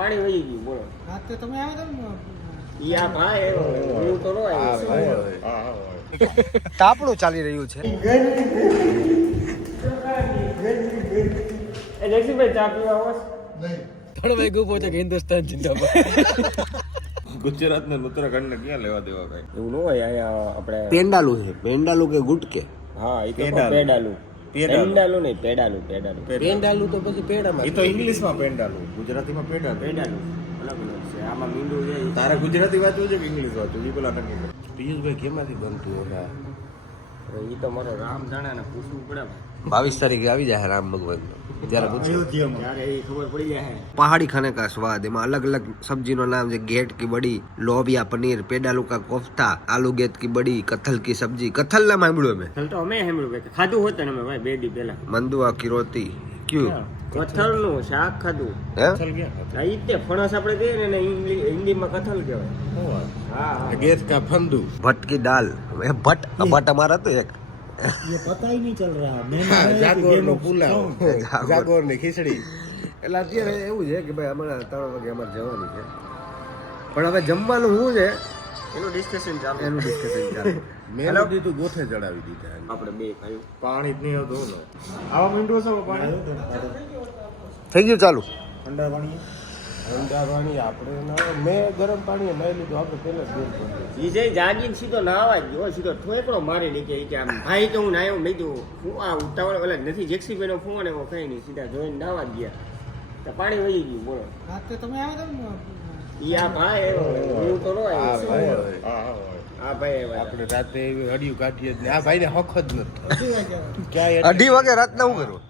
પાણી વહી ગયું બોલો રાતે તમે આવ્યા ઈ આ ભાઈ હું તો નો આવ્યો તાપણું ચાલી રહ્યું છે. એ જગદીશભાઈ ચા પીવા આવો થોડો ભાઈ ગુપો છે કે હિન્દુસ્તાન જિંદાબાદ. ગુજરાત ને ઉત્તરાખંડ ને ક્યાં લેવા દેવા કઈ? એવું ન હોય અહીંયા આપણે પેંડાલું છે. પેંડાલું કે ગુટકે? હા એ તો પેડાલું. પેડાલું પેડાલું નહીં પેડાલું પેંડાલું તો પછી પેડામાં. એ તો ઇંગ્લિશ માં પેંડાલું, ગુજરાતીમાં પેંડાલું. પેડાલું અલગ અલગ છે આમાં મીંડું છે તારે ગુજરાતી વાંચવું છે કે ઇંગ્લિશ વાંચવું? એ પેલા નક્કી કર. પિયુષભાઈ કેમાંથી બનતું હશે? એ તો મારો રામ જાણે ને પૂછવું પડે 22 તારીખે આવી જાય રામ ભગવાન ત્યારે પૂછ્યું. ત્યારે એ ખબર પડી જાય पहाड़ी खाने का स्वाद एम अलग अलग सब्जी नो नाम है घेट की बड़ी, लोबिया पनीर, पेडालू का कोफ्ता, आलू गेट की बड़ी, कटहल की सब्जी. कटहल ना मांगड़ो में ચાલ તો અમે સાંભળ્યું કે ખાધું હોત ને અમે ભાઈ 2 દી પહેલા मंदुआ की रोटी. क्यों કઠલ નું શાક ખાધું है? ચલ ગયા. આ ઈ તે ફણસ આપણે કહીએ ને એને હિન્દીમાં કઠલ કહેવાય હા હા ગેસ કા ફંદુ. भट्ट की दाल. भट्ट भट्ट हमारा तो एक ये पता ही नहीं चल रहा જાગોર નો પુલાવ, જાગોર ની ખીચડી. એટલે અત્યારે એવું છે કે ભાઈ અમારે 3 વાગે અમારે જવાનું છે, પણ હવે જમવાનું શું છે એનું ડિસ્કશન ચાલુ એનું ડિસ્કશન ચાલે. મેલોડી તું ગોઠે ચડાવી દીધા. આપણે બે ખાયું પાણી જ નહીં હતું ને. આવા મીંડું છે પાણી. થઈ ગયું ચાલુ. ઠંડા પાણી. ઠંડા પાણી આપણે મેં ગરમ પાણી નહીં લીધું, આપણે પહેલા જ ગરમ પાણી. ઈ જે જાગીને સીધો નાવા જ ગયો, સીધો ઠોકરો મારી નીચે ઈ કે આમ ભાઈ કે હું નાયો મેં કીધું હું આ ઉતાવળ ઓલા નથી જેક્સીભાઈનો ફોન એવો કઈ નહીં સીધા જોઈને નાવા જ ગયા તો પાણી વહી ગયું બોલો राते તમે આવ્યા ઈ આ ભાઈ હું તો નો આવ્યો હા ભાઈ આ ભાઈ આવ્યા આપણે રાતે એવી હડિયું કાઢીએ જ નહીં. આ ભાઈને હક જ નથી. હતા ક્યાંય 2:30 વાગે રાતના શું કરું?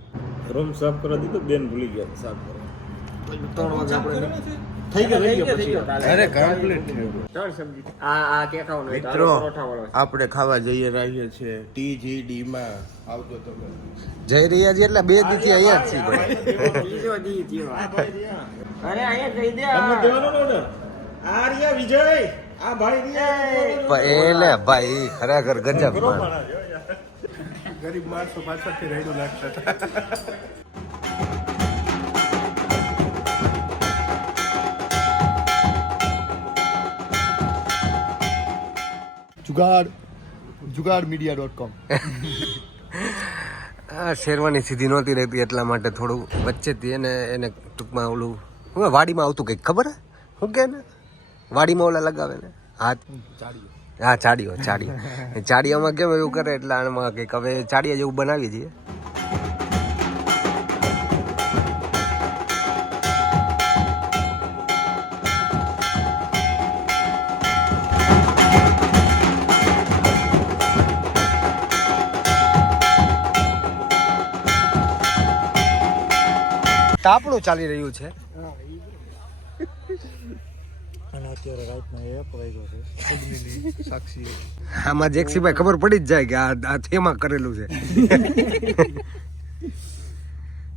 રૂમ સાફ કરવા દીધો, બેન ભૂલી ગયા સાફ કરવા. 3 વાગે આપણે થઈ ગયો થઈ ગયો કાલે. અરે કમ્પ્લીટ થયું. 3 સબ્જી આ કે ખાવાનું હોય તો મિત્રો આલુ પરોઠા વાળો આપણે ખાવા જઈએ રહીએ છીએ TGD માં. આવજો તમે. જઈ રહ્યા છીએ એટલે 2 દીથી અહીંયા જ છીએ ભાઈ. બીજો દી થયો અરે અહીંયા કહી દે આ રહ્યા વિજય, આ ભાઈ રહ્યા. પણ એને ભાઈ ખરેખર ગજબ માણસ. ગરીબ માણસો પાછળથી રેડું નાખતા. jugaadmedia.com. આ શેરવાની સીધી નહોતી રહેતી એટલા માટે થોડું વચ્ચેથી એને ટૂંકમાં ઓલું હું વાડીમાં આવતું કંઈક ખબર હે શું કે ને વાડીમાં ઓલા લગાવે ને હાથ હા ચાડીઓ ચાડીઓમાં કેમ એવું કરે એટલે આમાં કંઈક હવે ચાડીયા જેવું બનાવીએ છીએ. તાપણું ચાલી રહ્યું છે. અને અત્યારે રાતના 1 વાગ્યો છે અગ્નિની સાક્ષી આમાં જેક્સીભાઈ ખબર પડી જ જાય કે આ થેમાં કરેલું છે.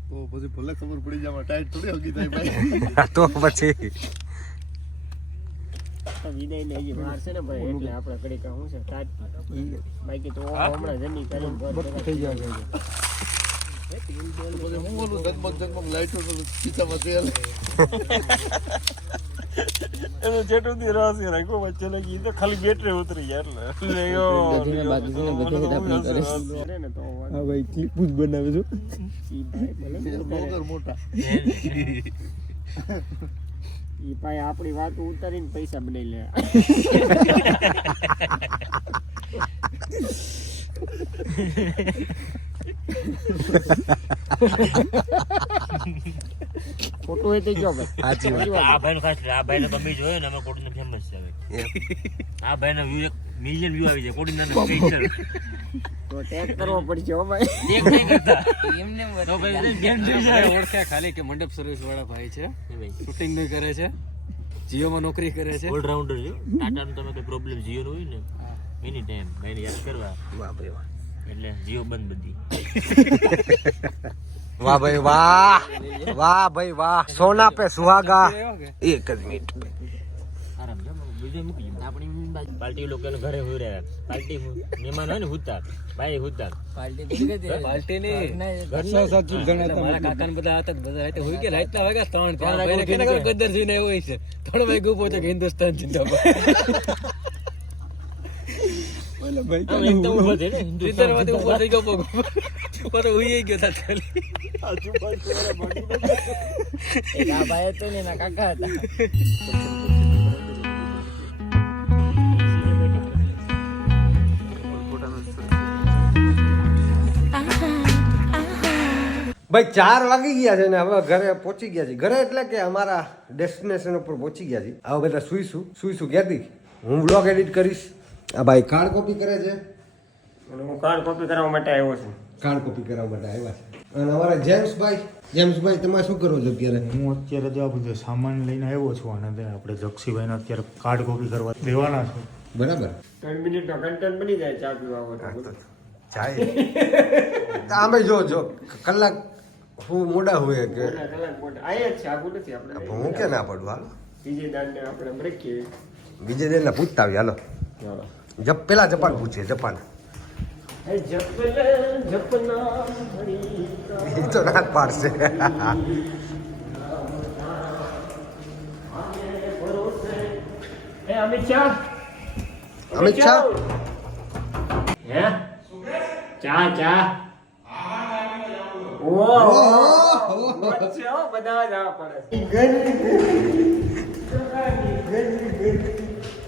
તો પછી ભલે ખબર પડી જાય ટાઈટ થોડી હલકી થાય ભાઈ. તો પછી વિદાય ને હજી વાર છે ને ભાઈ એટલે આપણે કડી કા હું છે કાટ બાકી તો હમણાં જમી કરીને ઘર થઈ જાય પછી હું બોલું જગમગ લાઈટો ખીચામાં તેલ. એનો જેટલું દી રસ રાખ્યો વચ્ચે લગી તો ખાલી બેટરી ઉતરી જાય એટલે ને તો હા ભાઈ ક્લિપ જ બનાવે છો ઈ ભાઈ ભલે બ્લોગર મોટા. ઈ ભાઈ આપણી વાત ઉતારીને પૈસા બનાવી લે ખોટું હોય તો જો ભાઈ સાચી વાત. આ ભાઈ ખાસ આ ભાઈ તમે જોયો ને અમે કોડીને ફેમસ છે હવે આ ભાઈ ના વ્યૂ 1 મિલિયન વ્યૂ આવી જાય કોડીના સ્પેશિયલ તો ટેગ કરવો પડશે હો ભાઈ એક નહીં કરતા એમને તો ભાઈ ગેમ જોઈ જાય ઓળખ્યા ખાલી કે મંડપ સર્વિસ વાળા ભાઈ છે ભાઈ શૂટિંગ નું કરે છે જીઓમાં નોકરી કરે છે ઓલરાઉન્ડર છે ટાટા નો તમે કોઈ પ્રોબ્લેમ જીઓ નો હોય ને એની ટાઈમ ભાઈને યાદ કરવા વાહ ભાઈ વાહ. એટલે જીઓ બંધ બધી વાહ ભાઈ વાહ વાહ ભાઈ વાહ. સોના પે સુહાગા એક જ મિનિટ. આરામ છે બીજું બીજે મૂકી આપણી પાર્ટી લોકો ઘરે હોય રહ્યા પાર્ટી મહેમાન હોય ને હુતા ભાઈ હુતા પાર્ટી ને ઘરનો સાચું ગણાતા મારા કાકા ને બધા હતા બધા રાતે હોય કે રાતના વાગ્યા 3 કેને કદર થઈને હોય છે 3 વાગે પહોંચે કે હિન્દુસ્તાન જિંદાબાદ ઓલે ભાઈ તો એકદમ ઉભો છે ને હિન્દુસ્તાન માંથી ઉભો થઈ ગયો પર હોઈ ગયો તા ખાલી આજુબાજુ તમારા ભાગી આ ભાઈ તો ને ના કાકા હતા ભાઈ 4 વાગી ગયા છે ને હવે ઘરે પહોંચી ગયા છે. ઘરે એટલે કે અમારા ડેસ્ટિનેશન ઉપર પહોંચી ગયા છે. હવે બધા સુઈશું ક્યાંથી હું વ્લોગ એડિટ કરીશ. આ ભાઈ કાર્ડ કોપી કરે છે અને હું કાર્ડ કોપી કરવા માટે આવ્યો છું. કાર્ડ કોપી કરવા માટે આવ્યા છે. અને અમારા જેમ્સભાઈ તમે શું કરો છો અત્યારે? હું અત્યારે જો આ બધો સામાન લઈને આવ્યો છું અને આપણે જક્ષીભાઈને અત્યારે કાર્ડ કોપી કરવા દેવાના છે. બરાબર 3 મિનિટનો કન્ટેન્ટ બની જાય ચા પીવા હોય જાય આમે જો કલાક હું મોડા હોય કે કલાક મોટા આયા જ છે આગળ નથી આપણે હું કે ના પડું હાલો બીજે દાંડને આપણે બ્રેકીએ બીજે દિન પૂછતા આવી હાલો પેલા જપાન પૂછીએ જપાન હે જપના એ તો ના જ પાડશે હે અમિત શાહ હે ચા બધા જ આ પડે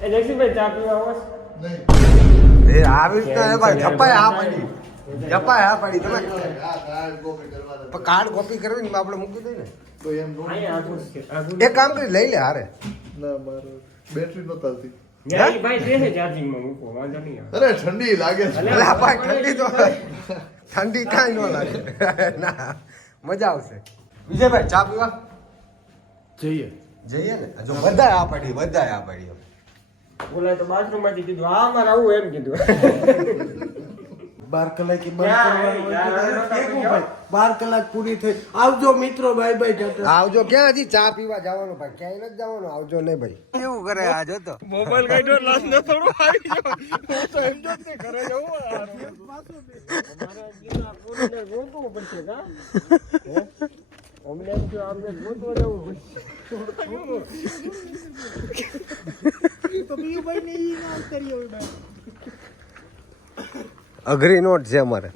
એ જયસિંહભાઈ ચા પીવા આવો એ આવી રીતના એ ભાઈ જપાય આ પડી તમે કાર્ડ કોપી કરવી ને આપણે મૂકી દઈએ ને તો એમ નો એક કામ કરી લઈ લે હારે ના મારો બેટરી નો ચાલતી ભાઈ દેશે ચાર્જિંગમાં મૂકો વાંધો નહીં આવે. અરે ઠંડી લાગે છે એટલે ભાઈ ઠંડી કાંઈ ન લાગે ના મજા આવશે. વિજયભાઈ ચા પીવા જઈએ ને જો બધાય આ પડી બોલાય તો બાથરૂમ માંથી કીધું હા મારે આવું એમ કીધું 12 કલાક ભાઈ 12 કલાક પૂરી થઈ આવજો મિત્રો બાય બાય આવજો. ક્યાં હજી ચા પીવા જવાનું ભાઈ? ક્યાંય નથી જવાનું. આવજો નહીં ભાઈ. કેવું કરે આ જો તો મોબાઈલ કાઢ્યો લાસ ન થોડું આવી ગયો હું તો એમ જ ને ઘરે જવું ગોતવું પડશે કા અમને એમ કે આપણે ગોતવા જવું અઘરી નોટ છે અમારે.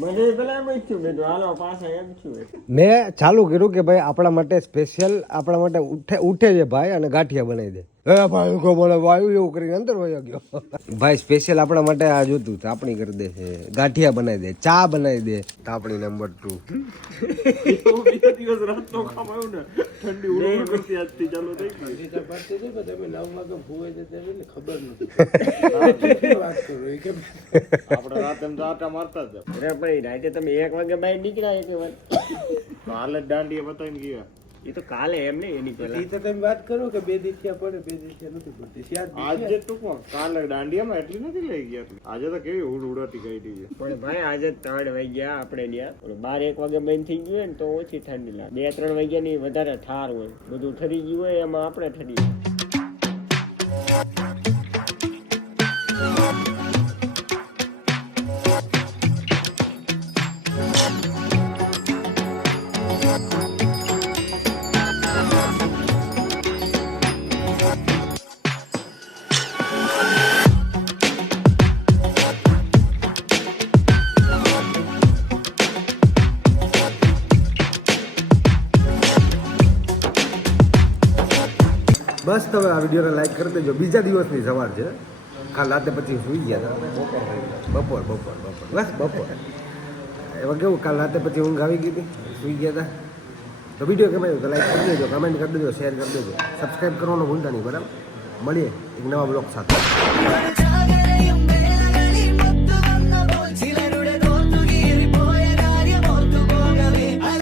મને પેલા એમ જ થયું કીધું હાલો પાછા એમ થયું મેં ચાલુ કર્યું કે ભાઈ આપણા માટે સ્પેશિયલ આપણા માટે ઉઠે છે ભાઈ અને ગાંઠિયા બનાવી દે. ભાઈ કો બોલે વાયુ એવું કરીને અંદર વયો ગયો. ભાઈ સ્પેશિયલ આપણા માટે આ જોતું તાપણી કરી દે છે, ગાંઠિયા બનાવી દે, ચા બનાવી દે. તાપણી નંબર 2 દિવસ રાત નો કામ આવ્યું ને ઠંડી ઉડવા કરતી આજથી ચાલુ થઈ ગઈ આપણે રાત એમ આટા મારતા જ અરે ભાઈ રાતે તમે 1 વાગે બહાર નીકળ્યા એક વાર હાલ જ દાંડીએ બતાવીને ગયા એ તો કાલે એમ નહીં એની પહેલા તમે વાત કરો કે 2 દીઠિયા પડે 2 દીઠિયા નથી પડતી આજે ટૂંકમાં કાલે દાંડિયામાં એટલી નથી લઈ ગયા આજે તો કેવી ઉડાટી ગઈ હતી પણ ભાઈ આજે 3 વાગ્યા આપણે ત્યાં 12-1 વાગે બંધ થઈ ગયું હોય ને તો ઓછી ઠંડી લાગે 2-3 વાગ્યા ની વધારે ઠાર હોય બધું ઠરી ગયું હોય એમાં આપણે ઠરી બસ તમે આ વિડીયોને લાઈક કરી દેજો. બીજા દિવસની સવાર છે. કાલ રાતે પછી સુઈ ગયા હતા બપોર બસ બપોર એમાં કેવું કાલ રાતે પછી ઊંઘ આવી ગઈ હતી સુઈ ગયા હતા. તો વિડીયો ગમે તો લાઈક કરી દેજો, કમેન્ટ કરી દેજો, શેર કરી દેજો, સબસ્ક્રાઈબ કરવાનું ભૂલતા નહીં. બરાબર, મળીએ એક નવા બ્લોગ સાથે.